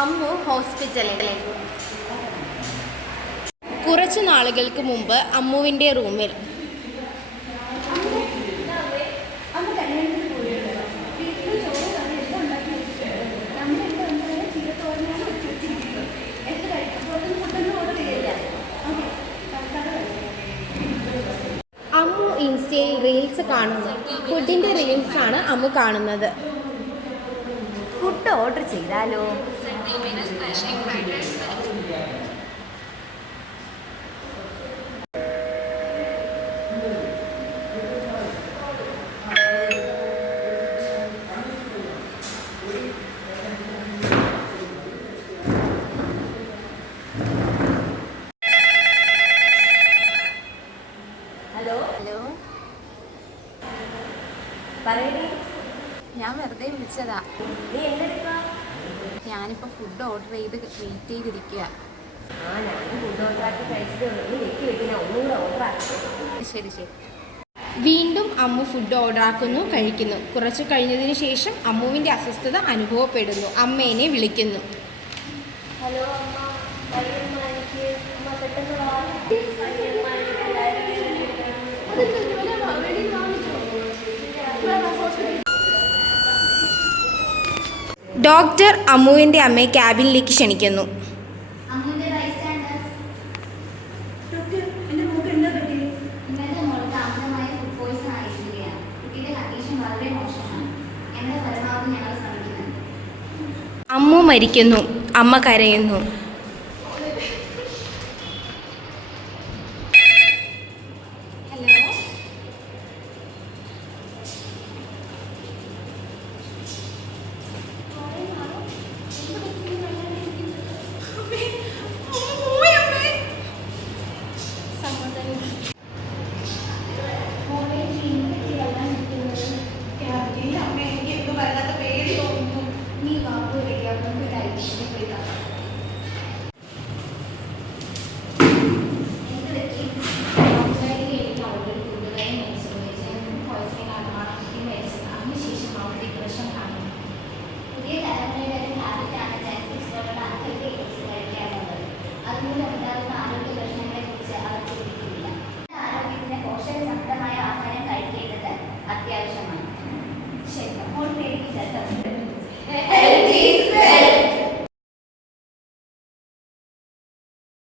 അമ്മു ഹോസ്പിറ്റലിൽ. കുറച്ചു നാളുകൾക്ക് മുമ്പ് അമ്മുവിൻ്റെ റൂമിൽ അമ്മു ഇൻസ്റ്റയിൽ റീൽസ് കാണുന്നു. ഫുഡിൻ്റെ റീൽസാണ് അമ്മു കാണുന്നത്. ഫുഡ് ഓർഡർ ചെയ്താലോ? ഹലോ ഹലോ, പറയടി. ഞാൻ വെറുതെ വിളിച്ചതാ. നീ എന്തെടുക്കാ? ഞാനിപ്പോൾ ഫുഡ് ഓർഡർ ചെയ്ത് വെയിറ്റ് ചെയ്തിരിക്കുക. ഞാനും ഫുഡ് ഓർഡർ ആക്കി കഴിച്ചിട്ട് നീ വെക്കി വെക്കുന്ന ഒന്നുകൂടെ ഓർഡർ ആക്കി. ശരി ശരി. വീണ്ടും അമ്മു ഫുഡ് ഓർഡറാക്കുന്നു, കഴിക്കുന്നു. കുറച്ച് കഴിഞ്ഞതിന് ശേഷം അമ്മുവിൻ്റെ അസ്വസ്ഥത അനുഭവപ്പെടുന്നു. അമ്മേനെ വിളിക്കുന്നു. ഹലോ അമ്മ, എനിക്ക് അമ്മ പെട്ടെന്ന് വാ. ഡോക്ടർ അമ്മുവിൻ്റെ അമ്മയെ ക്യാബിനിലേക്ക് ക്ഷണിക്കുന്നു. അമ്മു മരിക്കുന്നു. അമ്മ കരയുന്നു.